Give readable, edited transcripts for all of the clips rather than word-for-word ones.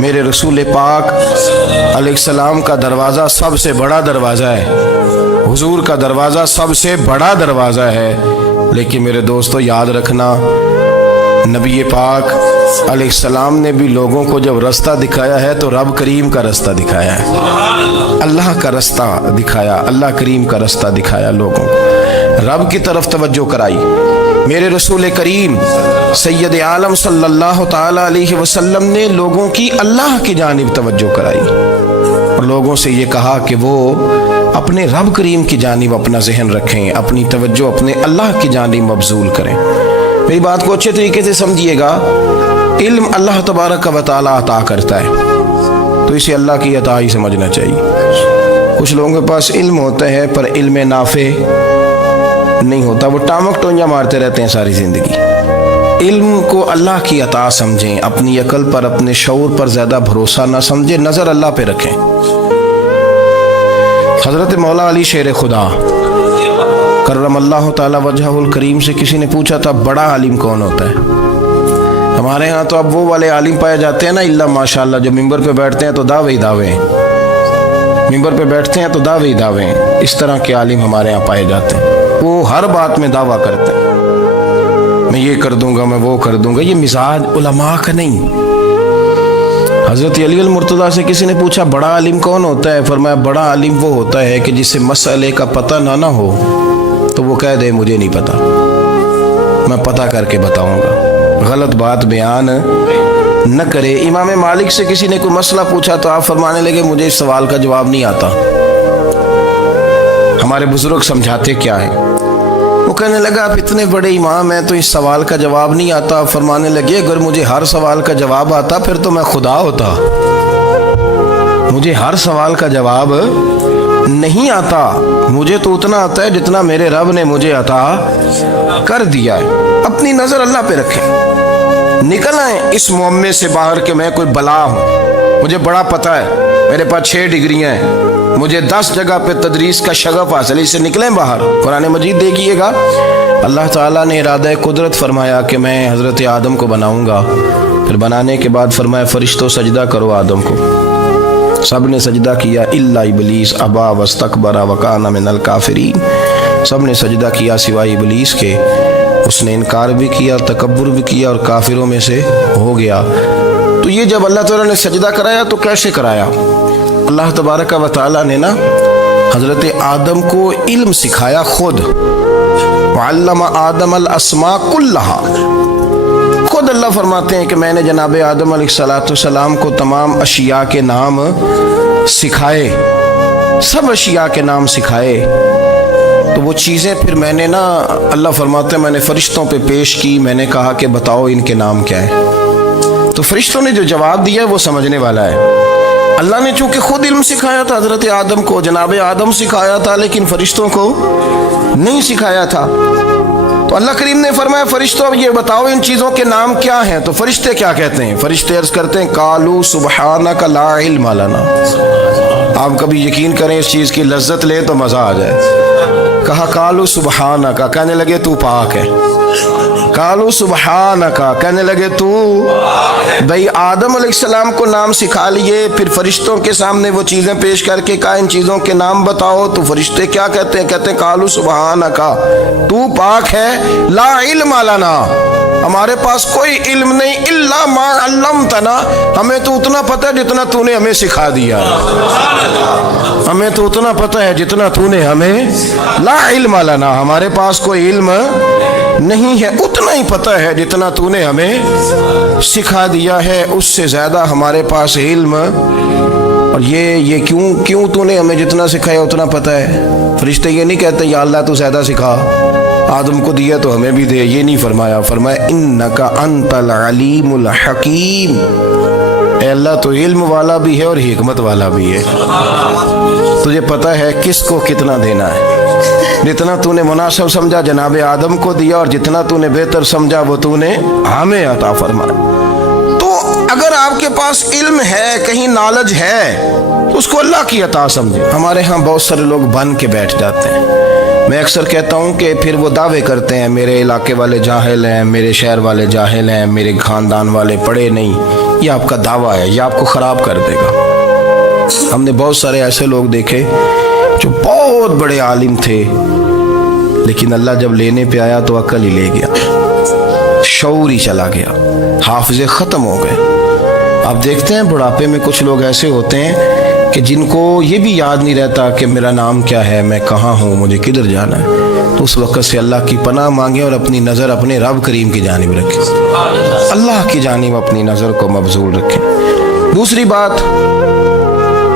میرے رسول پاک علیہ السلام کا دروازہ سب سے بڑا دروازہ ہے، حضور کا دروازہ سب سے بڑا دروازہ ہے، لیکن میرے دوستو یاد رکھنا، نبی پاک علیہ السلام نے بھی لوگوں کو جب رستہ دکھایا ہے تو رب کریم کا رستہ دکھایا ہے، اللہ کا رستہ دکھایا، اللہ کریم کا رستہ دکھایا، لوگوں کو رب کی طرف توجہ کرائی۔ میرے رسول کریم سید عالم صلی اللہ تعالی علیہ وسلم نے لوگوں کی اللہ کی جانب توجہ کرائی اور لوگوں سے یہ کہا کہ وہ اپنے رب کریم کی جانب اپنا ذہن رکھیں، اپنی توجہ اپنے اللہ کی جانب مبذول کریں۔ میری بات کو اچھے طریقے سے سمجھیے گا، علم اللہ تبارک و تعالی عطا کرتا ہے تو اسے اللہ کی عطا ہی سمجھنا چاہیے۔ کچھ لوگوں کے پاس علم ہوتا ہے پر علم نافع نہیں ہوتا، وہ ٹامک ٹونجا مارتے رہتے ہیں ساری زندگی۔ علم کو اللہ کی عطا سمجھیں، اپنی عقل پر اپنے شعور پر زیادہ بھروسہ نہ سمجھیں، نظر اللہ پہ رکھیں۔ حضرت مولا علی شیر خدا کرم اللہ تعالی وجہہ الکریم سے کسی نے پوچھا تھا بڑا عالم کون ہوتا ہے؟ ہمارے ہاں تو اب وہ والے عالم پائے جاتے ہیں نا، اللہ ماشاءاللہ، جو ممبر پہ بیٹھتے ہیں تو دعوے ہی دعوے ہیں، ممبر پہ بیٹھتے ہیں تو دعوے ہی دعوے ہیں، اس طرح کے عالم ہمارے ہاں پائے جاتے ہیں۔ وہ ہر بات میں دعویٰ کرتے ہیں، میں یہ کر دوں گا، میں وہ کر دوں گا۔ یہ مزاج علماء کا نہیں۔ حضرت علی المرتضیٰ سے کسی نے پوچھا بڑا عالم کون ہوتا ہے؟ فرمایا بڑا عالم وہ ہوتا ہے کہ جسے مسئلے کا پتہ نہ ہو تو وہ کہہ دے مجھے نہیں پتا، میں پتہ کر کے بتاؤں گا، غلط بات بیان نہ کرے۔ امام مالک سے کسی نے کوئی مسئلہ پوچھا تو آپ فرمانے لگے مجھے اس سوال کا جواب نہیں آتا۔ ہمارے بزرگ سمجھاتے کیا ہے؟ وہ کہنے لگا آپ اتنے بڑے امام ہیں تو اس سوال کا جواب نہیں آتا۔ فرمانے لگے اگر مجھے ہر سوال کا جواب آتا پھر تو میں خدا ہوتا، مجھے ہر سوال کا جواب نہیں آتا، مجھے تو اتنا آتا ہے جتنا میرے رب نے مجھے عطا کر دیا ہے۔ اپنی نظر اللہ پہ رکھیں، نکل آئیں اس معمے سے باہر کہ میں کوئی بلا ہوں، مجھے بڑا پتہ ہے، میرے پاس 6 ڈگریاں ہیں، مجھے 10 جگہ پہ تدریس کا شغف حاصل ہے، اس سے نکلیں باہر۔ قرآن مجید دیکھیے گا، اللہ تعالیٰ نے ارادہ قدرت فرمایا کہ میں حضرت آدم کو بناؤں گا، پھر بنانے کے بعد فرمایا فرشتوں سجدہ کرو آدم کو، سب نے سجدہ کیا الا ابلیس ابا واستکبر وکان من الکافرین، سب نے سجدہ کیا سوائے ابلیس کے، اس نے انکار بھی کیا، تکبر بھی کیا اور کافروں میں سے ہو گیا۔ تو یہ جب اللہ تعالیٰ نے سجدہ کرایا تو کیسے کرایا؟ اللہ تبارک و تعالیٰ نے نا حضرت آدم کو علم سکھایا خود، وعلم آدم الاسماء کلہا، خود اللہ فرماتے ہیں کہ میں نے جناب آدم علیہ السلام کو تمام اشیاء کے نام سکھائے، سب اشیاء کے نام سکھائے۔ تو وہ چیزیں پھر میں نے نا، اللہ فرماتے ہیں میں نے فرشتوں پہ پیش کی، میں نے کہا کہ بتاؤ ان کے نام کیا ہے، تو فرشتوں نے جو جواب دیا وہ سمجھنے والا ہے۔ اللہ نے چونکہ خود علم سکھایا تھا حضرت آدم کو، جناب آدم سکھایا تھا، لیکن فرشتوں کو نہیں سکھایا تھا۔ تو اللہ کریم نے فرمایا فرشتوں اب یہ بتاؤ ان چیزوں کے نام کیا ہیں؟ تو فرشتے کیا کہتے ہیں؟ فرشتے عرض کرتے ہیں قالوا سبحانک لا علم لنا۔ آپ کبھی یقین کریں اس چیز کی لذت لیں تو مزہ آ جائے۔ کہا قالوا سبحانک، کہنے لگے تو پاک ہے، قالوا سبحانک، کہنے لگے تو بھئی آدم علیہ السلام کو نام سکھا لیے، پھر فرشتوں کے سامنے وہ چیزیں پیش کر کے کہا ان چیزوں کے نام بتاؤ، تو فرشتے کیا کہتے ہیں؟ کہتے ہیں قالوا سبحانک، تو پاک ہے، لا علم لنا، ہمارے پاس کوئی علم نہیں، الا ما علمتنا، ہمیں تو اتنا پتہ ہے جتنا تو نے ہمیں سکھا دیا، ہمیں تو اتنا پتہ ہے جتنا تو نے ہمیں، لا علم لنا، ہمارے پاس کوئی علم نہیں ہے، اتنا ہی پتہ ہے جتنا تو نے ہمیں سکھا دیا ہے، اس سے زیادہ ہمارے پاس علم۔ اور یہ کیوں تو نے ہمیں جتنا سکھایا اتنا پتہ ہے؟ فرشتے یہ نہیں کہتے یا اللہ تو زیادہ سکھا، آدم کو دیا تو ہمیں بھی دے، یہ نہیں فرمایا، فرمایا انکا انت العلیم الحکیم، اے اللہ تو علم والا بھی ہے اور حکمت والا بھی ہے، تجھے پتہ ہے کس کو کتنا دینا ہے، جتنا تو نے مناسب سمجھا جناب آدم کو دیا، اور جتنا تو نے بہتر سمجھا وہ تو نے ہمیں عطا فرمایا۔ تو اگر آپ کے پاس علم ہے، کہیں نالج ہے، اس کو اللہ کی عطا سمجھے۔ ہمارے ہاں بہت سارے لوگ بن کے بیٹھ جاتے ہیں، میں اکثر کہتا ہوں کہ پھر وہ دعوے کرتے ہیں میرے علاقے والے جاہل ہیں، میرے شہر والے جاہل ہیں، میرے خاندان والے پڑھے نہیں، یہ آپ کا دعویٰ ہے، یہ آپ کو خراب کر دے گا۔ ہم نے بہت سارے ایسے لوگ دیکھے جو بہت بڑے عالم تھے، لیکن اللہ جب لینے پہ آیا تو عقل ہی لے گیا، شعور ہی چلا گیا، حافظے ختم ہو گئے۔ آپ دیکھتے ہیں بڑھاپے میں کچھ لوگ ایسے ہوتے ہیں کہ جن کو یہ بھی یاد نہیں رہتا کہ میرا نام کیا ہے، میں کہاں ہوں، مجھے کدھر جانا ہے۔ تو اس وقت سے اللہ کی پناہ مانگیں اور اپنی نظر اپنے رب کریم کی جانب رکھیں، اللہ کی جانب اپنی نظر کو مبذول رکھیں۔ دوسری بات،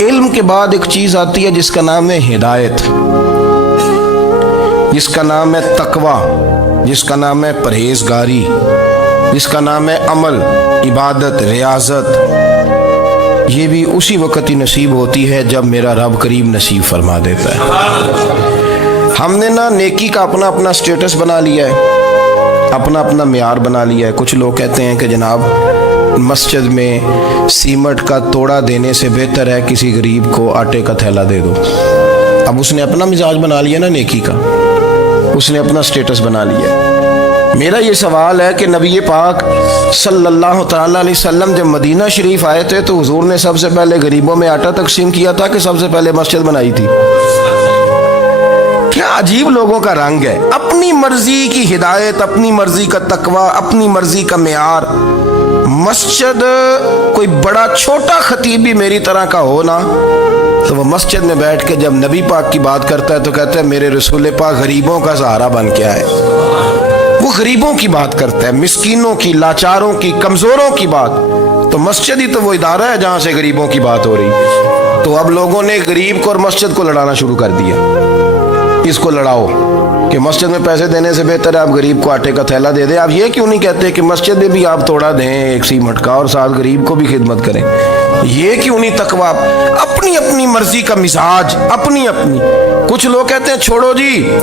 علم کے بعد ایک چیز آتی ہے جس کا نام ہے ہدایت، جس کا نام ہے تقویٰ، جس کا نام ہے پرہیزگاری، جس کا نام ہے عمل، عبادت، ریاضت۔ یہ بھی اسی وقت ہی نصیب ہوتی ہے جب میرا رب کریم نصیب فرما دیتا ہے۔ ہم نے نا نیکی کا اپنا اپنا سٹیٹس بنا لیا ہے، اپنا اپنا معیار بنا لیا ہے۔ کچھ لوگ کہتے ہیں کہ جناب مسجد میں سیمنٹ کا توڑا دینے سے بہتر ہے کسی غریب کو آٹے کا تھیلا دے دو۔ اب اس نے اپنا مزاج بنا لیا نا نیکی کا، اس نے اپنا سٹیٹس بنا لیا۔ میرا یہ سوال ہے کہ نبی پاک صلی اللہ تعالیٰ علیہ وسلم جب مدینہ شریف آئے تھے تو حضور نے سب سے پہلے غریبوں میں آٹا تقسیم کیا تھا کہ سب سے پہلے مسجد بنائی تھی؟ کیا عجیب لوگوں کا رنگ ہے، اپنی مرضی کی ہدایت، اپنی مرضی کا تقویٰ، اپنی مرضی کا معیار۔ مسجد کوئی بڑا چھوٹا خطیب بھی میری طرح کا ہو نا تو وہ مسجد میں بیٹھ کے جب نبی پاک کی بات کرتا ہے تو کہتا ہے میرے رسول پاک غریبوں کا سہارا بن کے آئے۔ وہ غریبوں کی بات کرتا ہے، مسکینوں کی، لاچاروں کی، کمزوروں کی بات۔ تو مسجد ہی تو وہ ادارہ ہے جہاں سے غریبوں کی بات ہو رہی۔ تو اب لوگوں نے غریب کو اور مسجد کو لڑانا شروع کر دیا، اس کو لڑاؤ کہ مسجد میں پیسے دینے سے بہتر ہے آپ غریب کو آٹے کا تھیلا دے دیں۔ آپ یہ کیوں نہیں کہتے کہ مسجد میں بھی آپ توڑا دیں ایک سیمنٹ کا اور ساتھ غریب کو بھی خدمت کریں؟ یہ کیوں نہیں تقویٰ؟ اپنی اپنی مرضی کا مزاج، اپنی اپنی۔ کچھ لوگ کہتے ہیں چھوڑو جی،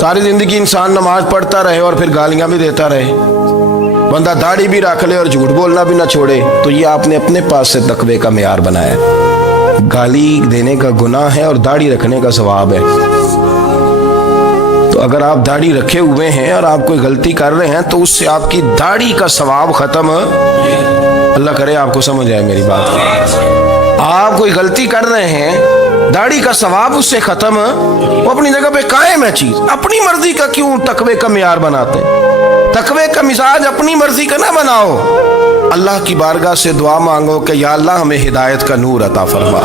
ساری زندگی انسان نماز پڑھتا رہے اور پھر گالیاں بھی دیتا رہے، بندہ داڑھی بھی رکھ لے اور جھوٹ بولنا بھی نہ چھوڑے۔ تو یہ آپ نے اپنے پاس سے تقوی کا معیار بنایا۔ گالی دینے کا گناہ ہے اور داڑھی رکھنے کا ثواب ہے۔ تو اگر آپ داڑھی رکھے ہوئے ہیں اور آپ کوئی غلطی کر رہے ہیں تو اس سے آپ کی داڑھی کا ثواب ختم، اللہ کرے آپ کو سمجھ آئے میری بات۔ آپ کوئی غلطی کر رہے ہیں، داڑھی کا ثواب اس سے ختم، وہ اپنی جگہ پہ قائم ہے چیز۔ اپنی مرضی کا کیوں تقوی کا معیار بناتے ہیں؟ تقوی کا مزاج اپنی مرضی کا نہ بناؤ۔ اللہ کی بارگاہ سے دعا مانگو کہ یا اللہ ہمیں ہدایت کا نور عطا فرما،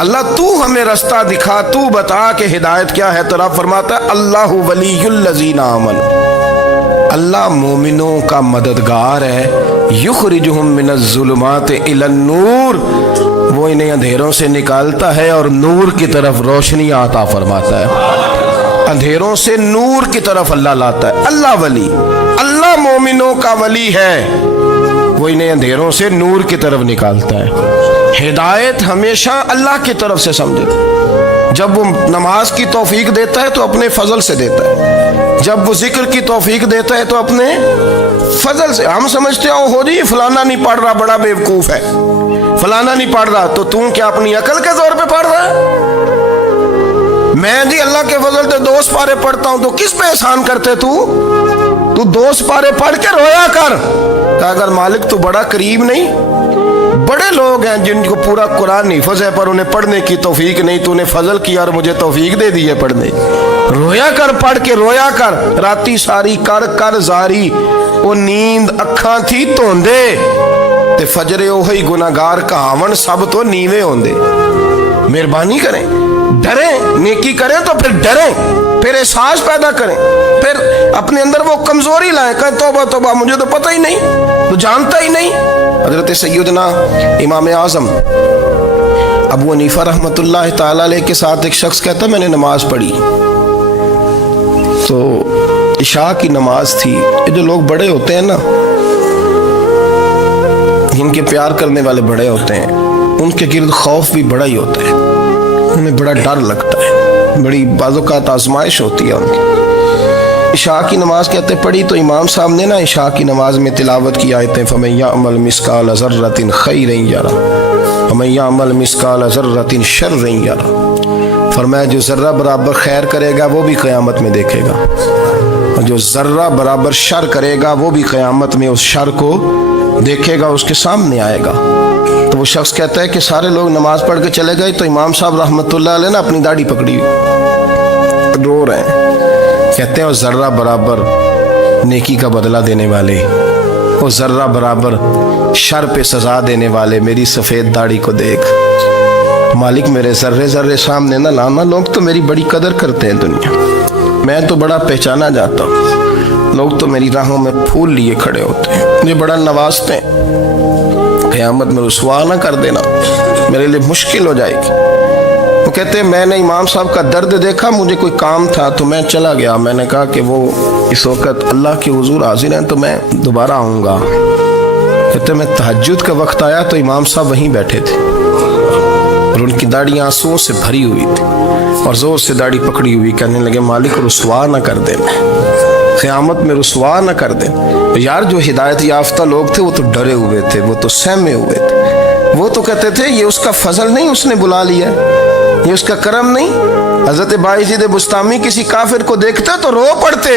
اللہ تو ہمیں رستہ دکھا، تو بتا کہ ہدایت کیا ہے۔ تو رب فرماتا ہے اللہ ولی الذین آمنوا، اللہ مومنوں کا مددگار ہے، یخرجہم من الظلمات الی النور، وہ انہیں اندھیروں سے نکالتا ہے اور نور کی طرف روشنی عطا فرماتا ہے۔ اندھیروں سے نور کی طرف اللہ لاتا ہے۔ اللہ ولی، اللہ مومنوں کا ولی ہے، وہ انہیں اندھیروں سے نور کی طرف نکالتا ہے۔ ہدایت ہمیشہ اللہ کی طرف سے سمجھے۔ جب وہ نماز کی توفیق دیتا ہے تو اپنے فضل سے دیتا ہے، جب وہ ذکر کی توفیق دیتا ہے تو اپنے فضل سے۔ ہم سمجھتے ہو جی فلانا نہیں پڑھ رہا بڑا بیوقوف ہے، فلانا نہیں پڑھ رہا، تو تم کیا اپنی عقل کے زور پہ پڑھ رہا ہے؟ میں جی اللہ کے فضل سے 2 سپارے پڑھتا ہوں، تو کس پہ احسان کرتے تو 2 سپارے پڑھ کے رویا کر کہ اگر مالک تو بڑا قریب نہیں۔ بڑے لوگ ہیں جن کو پورا قرآن حفظ ہے پر انہیں پڑھنے کی توفیق نہیں، تو انہیں فضل کیا اور مجھے توفیق دے دی ہے پڑھنے۔ رویا کر، پڑھ کے رویا کر، راتی ساری کر کر زاری، وہ نیند اکھاں تھی توندے تے فجرے اوہی گناہگار کہاون سب تو نیوے ہوندے۔ مہربانی کریں، ڈریں، نیکی کریں تو پھر ڈریں، پھر احساس پیدا کریں، پھر اپنے اندر وہ کمزوری لائیں کہ توبہ توبہ مجھے تو پتہ ہی نہیں، تو جانتا ہی نہیں۔ حضرت سیدنا امام اعظم ابو حنیفہ رحمۃ اللہ تعالی علیہ کے ساتھ ایک شخص کہتا میں نے نماز پڑھی، تو عشاء کی نماز تھی۔ یہ جو لوگ بڑے ہوتے ہیں نا، جن کے پیار کرنے والے بڑے ہوتے ہیں، ان کے گرد خوف بھی بڑا ہی ہوتا ہے، انہیں بڑا ڈر لگتا ہے، بڑی بعض اوقات آزمائش ہوتی ہے ان کی۔ عشاء کی نماز کہتے پڑھی تو امام صاحب نے نا عشاء کی نماز میں تلاوت کی آیتیں فَمَن يَعْمَلْ مِثْقَالَ ذَرَّةٍ خَيْرًا يَرَهُ وَمَن يَعْمَلْ مِثْقَالَ ذَرَّةٍ شَرًّا يَرَهُ، فرمایا جو ذرہ برابر خیر کرے گا وہ بھی قیامت میں دیکھے گا، اور جو ذرہ برابر شر کرے گا وہ بھی قیامت میں اس شر کو دیکھے گا اس کے سامنے آئے گا. تو وہ شخص کہتا ہے کہ سارے لوگ نماز پڑھ کے چلے گئے تو امام صاحب رحمۃ اللہ علیہ نے اپنی داڑھی پکڑی ہوئی رو رہے ہیں. کہتے ہیں اور ذرہ برابر نیکی کا بدلہ دینے والے، وہ ذرہ برابر شر پہ سزا دینے والے میری سفید داڑھی کو دیکھ. مالک میرے ذرے ذرے سامنے نہ لانا، لوگ تو میری بڑی قدر کرتے ہیں دنیا، میں تو بڑا پہچانا جاتا ہوں، لوگ تو میری راہوں میں پھول لیے کھڑے ہوتے ہیں، مجھے بڑا نوازتے ہیں. قیامت میں رسوا نہ کر دینا، میرے لیے مشکل ہو جائے گی. وہ کہتے ہیں میں نے امام صاحب کا درد دیکھا، مجھے کوئی کام تھا تو میں چلا گیا. میں نے کہا کہ وہ اس وقت اللہ کے حضور حاضر ہیں تو میں دوبارہ آؤں گا. کہتے ہیں میں تہجد کا وقت آیا تو امام صاحب وہیں بیٹھے تھے اور ان کی داڑھی آنسوؤں سے بھری ہوئی تھی اور زور سے داڑھی پکڑی ہوئی. کہنے لگے مالک رسوا نہ کر دیں، قیامت میں رسوا نہ کر دیں. یار جو ہدایت یافتہ لوگ تھے وہ تو ڈرے ہوئے تھے، وہ تو سہمے ہوئے تھے، وہ تو کہتے تھے یہ اس کا فضل نہیں، اس نے بلا لیا، یہ اس کا کرم نہیں. حضرت باعزید بستامی کسی کافر کو دیکھتے تو رو پڑتے،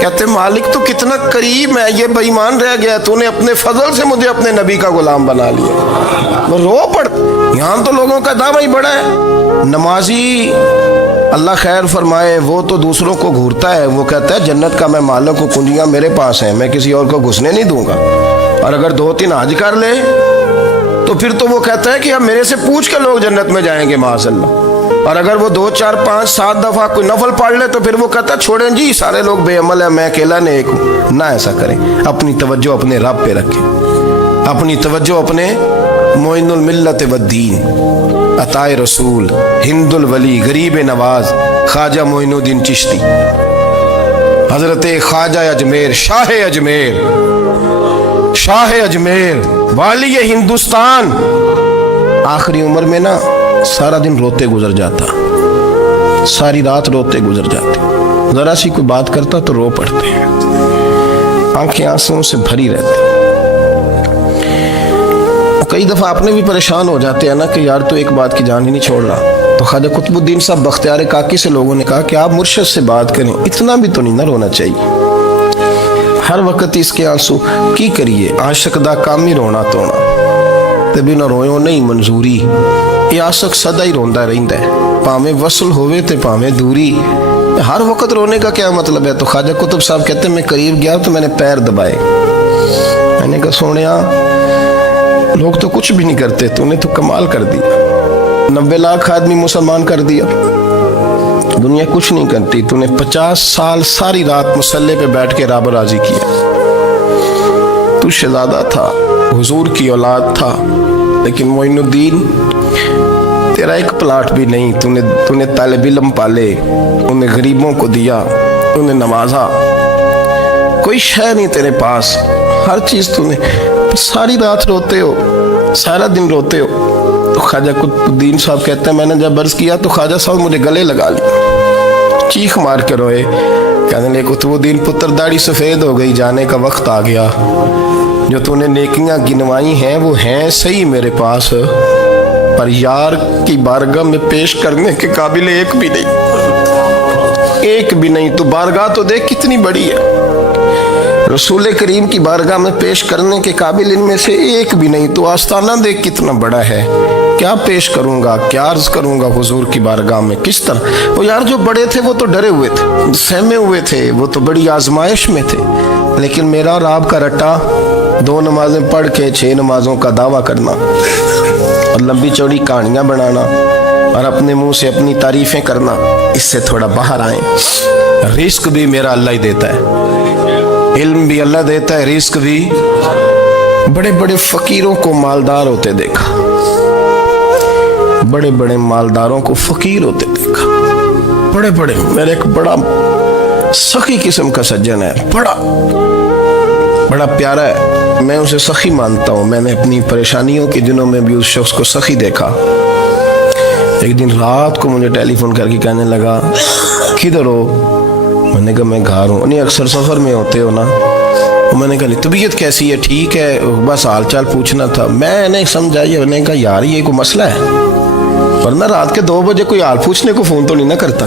کہتے مالک تو کتنا قریب ہے، یہ بے ایمان رہ گیا، تو نے اپنے فضل سے مجھے اپنے نبی کا غلام بنا لیا. وہ رو پڑتے. یہاں تو لوگوں کا دعویٰ ہی بڑا ہے. نمازی اللہ خیر فرمائے وہ تو دوسروں کو گھورتا ہے، وہ کہتا ہے جنت کا میں مالک ہوں، کنجیاں میرے پاس ہیں، میں کسی اور کو گھسنے نہیں دوں گا. اور اگر 2-3 حج کر لے تو پھر تو وہ کہتا ہے کہ اب میرے سے پوچھ کے لوگ جنت میں جائیں گے معاذ اللہ. اور اگر وہ 2 4 5 7 دفعہ کوئی نفل پڑھ لے تو پھر وہ کہتا ہے چھوڑیں جی سارے لوگ بے عمل ہیں، میں اکیلا نیک ہوں. نہ ایسا کریں، اپنی توجہ اپنے رب پہ رکھیں، اپنی توجہ اپنے معین الملت والدین، عطا رسول، ہند الولی، غریب نواز، خواجہ معین الدین چشتی، حضرت خواجہ اجمیر، شاہ اجمیر، شاہ اجمیر، والی ہندوستان. آخری عمر میں نا سارا دن روتے گزر جاتا، ساری رات روتے گزر جاتے، ذرا سی کوئی بات کرتا تو رو پڑتے ہیں، آنکھیں آنسوں سے بھری رہتی. کئی دفعہ آپ نے بھی پریشان ہو جاتے ہیں نا کہ یار تو ایک بات کی جان ہی نہیں چھوڑ رہا. تو خواجہ قطب الدین صاحب بختیار کاکی سے لوگوں نے کہا کہ آپ مرشد سے بات کریں، اتنا بھی تو نہیں نہ رونا چاہیے، ہر وقت اس کے آنسو کی کریے. عاشق دا کام ہی رونا تونا تے بنا رویوں نہیں منظوری. یہ عاشق سدا ہی روندا رہندا ہے، پاویں وصل ہوئے تے پاویں دوری. ہر وقت رونے کا کیا مطلب ہے؟ تو خواجہ قطب صاحب کہتے ہیں میں قریب گیا تو میں نے پیر دبائے، میں نے کہا سونیا لوگ تو کچھ بھی نہیں کرتے، تو نے تو کمال کر دیا، 90 لاکھ آدمی مسلمان کر دیا، دنیا کچھ نہیں کرتی، تو نے 50 سال ساری رات مسلح پہ بیٹھ کے رب راضی کیا. تو شہزادہ تھا، حضور کی اولاد تھا، لیکن معین الدین تیرا ایک پلاٹ بھی نہیں، تو نے طالب علم پالے، انہیں غریبوں کو دیا، انہیں نوازا، کوئی شے نہیں تیرے پاس، ہر چیز تو نے. ساری رات روتے ہو، سارا دن روتے ہو. تو خواجہ قطب الدین صاحب کہتے ہیں میں نے جب عرض کیا تو خواجہ صاحب مجھے گلے لگا لیا، چیخ مار کے روئے، کہنے لگے قطب الدین پتر داڑھی سفید ہو گئی، جانے کا وقت آ گیا، جو تو نے نیکیاں گنوائی ہیں وہ ہیں صحیح میرے پاس، پر یار کی بارگاہ میں پیش کرنے کے قابل ایک بھی نہیں، ایک بھی نہیں. تو بارگاہ تو دیکھ کتنی بڑی ہے، رسول کریم کی بارگاہ میں پیش کرنے کے قابل ان میں سے ایک بھی نہیں. تو آستانہ دیکھ کتنا بڑا ہے، کیا پیش کروں گا، کیا عرض کروں گا حضور کی بارگاہ میں، کس طرح. وہ یار جو بڑے تھے وہ تو ڈرے ہوئے تھے، سہمے ہوئے تھے، وہ تو بڑی آزمائش میں تھے، لیکن میرا اور آپ کا رٹا 2 نمازیں پڑھ کے 6 نمازوں کا دعویٰ کرنا اور لمبی چوڑی کہانیاں بنانا اور اپنے منہ سے اپنی تعریفیں کرنا، اس سے تھوڑا باہر آئیں. رزق بھی میرا اللہ ہی دیتا ہے، علم بھی اللہ دیتا ہے، رزق بھی. بڑے بڑے فقیروں کو مالدار ہوتے دیکھا، بڑے بڑے مالداروں کو فقیر ہوتے دیکھا، بڑے بڑے. میرے ایک بڑا سخی قسم کا سجن ہے، بڑا پیارا ہے، میں اسے سخی مانتا ہوں. میں نے اپنی پریشانیوں کے دنوں میں بھی اس شخص کو سخی دیکھا. ایک دن رات کو مجھے ٹیلی فون کر کے کہنے لگا کدھر ہو؟ میں نے کہا میں گھر ہوں. نہیں اکثر سفر میں ہوتے ہو نا؟ میں نے کہا طبیعت کیسی ہے؟ ٹھیک ہے، بس حال چال پوچھنا تھا. میں نے سمجھائی، میں نے کہا یار یہ کوئی مسئلہ ہے، ورنہ رات کے 2 بجے کوئی حال پوچھنے کو فون تو نہیں نہ کرتا.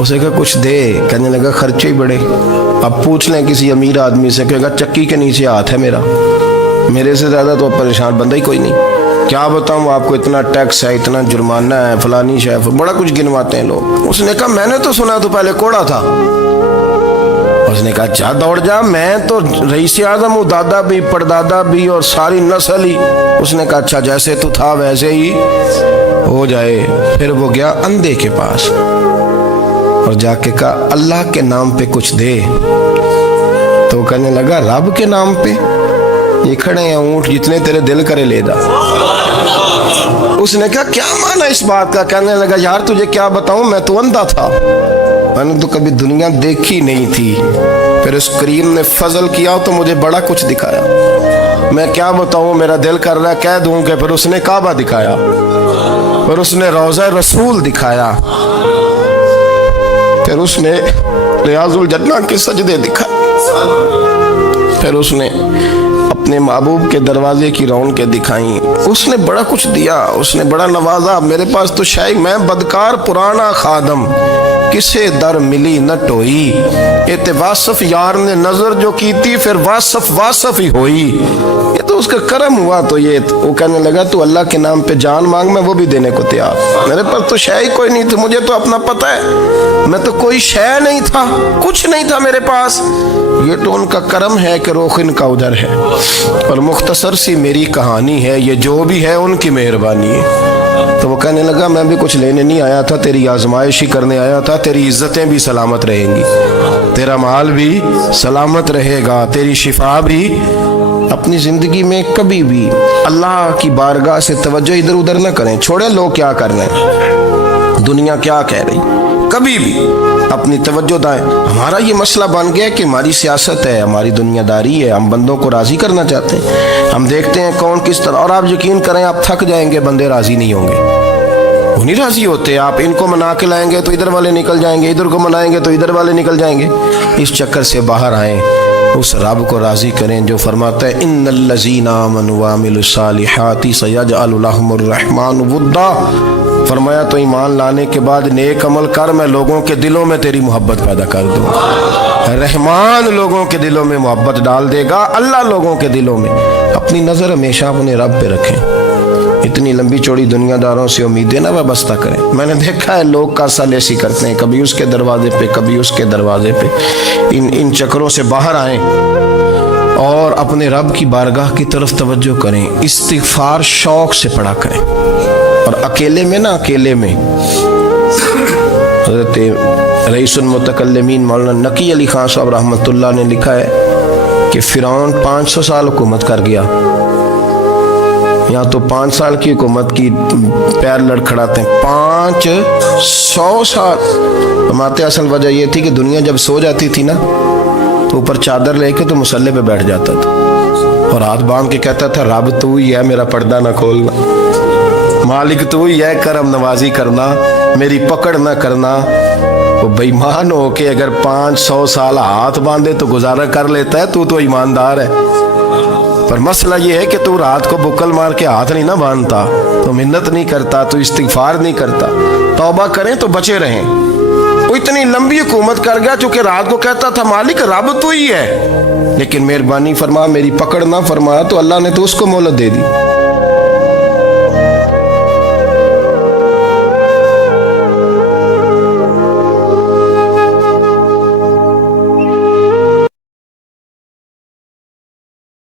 اسے کہا کچھ دے، کہنے لگا خرچے ہی بڑے، اب پوچھ لیں کسی امیر آدمی سے، کہے گا چکی کے نیچے ہاتھ ہے میرا، میرے سے زیادہ تو پریشان بندہ ہی کوئی نہیں، کیا بتاؤں آپ کو، اتنا ٹیکس ہے، اتنا جرمانہ ہے، فلانی شے، بڑا کچھ گنواتے ہیں لوگ۔ اس نے کہا میں نے تو سنا تو پہلے کوڑا تھا۔ اس نے کہا جا دوڑ جا، میں تو رئیس اعظم ہوں، دادا بھی پردادا بھی اور ساری نسل ہی۔ اس نے کہا اچھا جیسے تو تھا ویسے ہی ہو جائے۔ پھر وہ گیا اندھے کے پاس اور جا کے کہا اللہ کے نام پہ کچھ دے، تو کہنے لگا رب کے نام پہ؟ یہ کھڑے ہیں اونٹ، جتنے تیرے دل کرے لے دا۔ اس نے کہا کیا معنی اس بات کا؟ کہنے لگا یار تجھے کیا بتاؤں، میں تو اندھا تھا، میں نے تو کبھی دنیا دیکھی نہیں تھی، پھر اس کریم نے فضل کیا تو مجھے بڑا کچھ دکھایا، میں کیا بتاؤں، میرا دل کر رہا ہے کہہ دوں کہ پھر اس نے کعبہ دکھایا، پھر اس نے روضہ رسول دکھایا، پھر اس نے ریاض الجنہ کے سجدے دکھائے، پھر اس نے اپنے محبوب کے دروازے کی رونقیں دکھائیں، اس نے بڑا کچھ دیا، اس نے بڑا نوازا۔ میرے پاس تو شاید میں بدکار پرانا خادم، کسے در ملی نہ ٹوئی، ایت واصف یار نے نظر جو کی تھی، پھر واصف ہی ہوئی، یہ تو اس کا کرم ہوا۔ تو یہ وہ کہنے لگا تو اللہ کے نام پہ جان مانگ، میں وہ بھی دینے کو تیار، میرے پاس تو شے ہی کوئی نہیں تھی، مجھے تو اپنا پتہ ہے، میں تو کوئی شے نہیں تھا، کچھ نہیں تھا میرے پاس، یہ تو ان کا کرم ہے کہ رخ ان کا ادھر ہے، اور مختصر سی میری کہانی ہے، یہ جو بھی ہے ان کی مہربانی ہے۔ تو وہ کہنے لگا میں بھی کچھ لینے نہیں آیا تھا، تیری آزمائش ہی کرنے آیا تھا، تیری عزتیں بھی سلامت رہیں گی، تیرا مال بھی سلامت رہے گا، تیری شفا بھی۔ اپنی زندگی میں کبھی بھی اللہ کی بارگاہ سے توجہ ادھر ادھر نہ کریں، چھوڑیں لوگ کیا کر رہے ہیں، دنیا کیا کہہ رہی، کبھی بھی اپنی توجہ دائیں۔ ہمارا یہ مسئلہ بن گیا کہ ہماری سیاست ہے، ہماری دنیا داری ہے، ہم بندوں کو راضی کرنا چاہتے ہیں، ہم دیکھتے ہیں کون کس طرح، اور آپ یقین کریں آپ تھک جائیں گے، بندے راضی نہیں ہوں گے، وہ نہیں راضی ہوتے، آپ ان کو منا کے لائیں گے تو ادھر والے نکل جائیں گے، ادھر کو منائیں گے تو ادھر والے نکل جائیں گے۔ اس چکر سے باہر آئیں، اس رب کو راضی کریں جو فرماتا ہے ان الذین آمنوا وعملوا الصالحات سیجعل لهم الرحمن ودا۔ فرمایا تو ایمان لانے کے بعد نیک عمل کر، میں لوگوں کے دلوں میں تیری محبت پیدا کر دوں گا۔ رحمان لوگوں کے دلوں میں محبت ڈال دے گا، اللہ لوگوں کے دلوں میں۔ اپنی نظر ہمیشہ اپنے رب پہ رکھیں، اتنی لمبی چوڑی دنیا داروں سے امیدیں نہ وابستہ کریں۔ میں نے دیکھا ہے لوگ کاسا لیسی کرتے ہیں، کبھی اس کے دروازے پہ کبھی اس کے دروازے پہ، ان چکروں سے باہر آئیں اور اپنے رب کی بارگاہ کی طرف توجہ کریں، استغفار شوق سے پڑھا کریں، اور اکیلے میں نہ، اکیلے میں حضرت رئیس المتکلمین مولانا نقی علی خان صاحب رحمۃ اللہ نے لکھا ہے کہ فرعون 500 سال حکومت کر گیا، یہاں تو 5 سال کی حکومت کی پیر لڑکھڑاتے ہیں، 500 سال فرماتے۔ اصل وجہ یہ تھی کہ دنیا جب سو جاتی تھی نا تو اوپر چادر لے کے تو مصلے پہ بیٹھ جاتا تھا اور ہاتھ باندھ کے کہتا تھا رب تو ہی ہے، میرا پردہ نہ کھولنا، مالک تو ہی ہے، کرم نوازی کرنا، میری پکڑ نہ کرنا۔ وہ بے ایمان ہو کے اگر 500 سال ہاتھ باندھے تو گزارا کر لیتا ہے، تو ایماندار ہے، پر مسئلہ یہ ہے کہ تو رات کو بکل مار کے ہاتھ نہیں نہ باندھتا، تو منت نہیں کرتا، تو استغفار نہیں کرتا۔ توبہ کریں تو بچے رہیں۔ وہ اتنی لمبی حکومت کر گیا چونکہ رات کو کہتا تھا مالک رب تو ہی ہے، لیکن مہربانی فرما، میری پکڑ نہ فرمایا، تو اللہ نے تو اس کو مہلت دے دی۔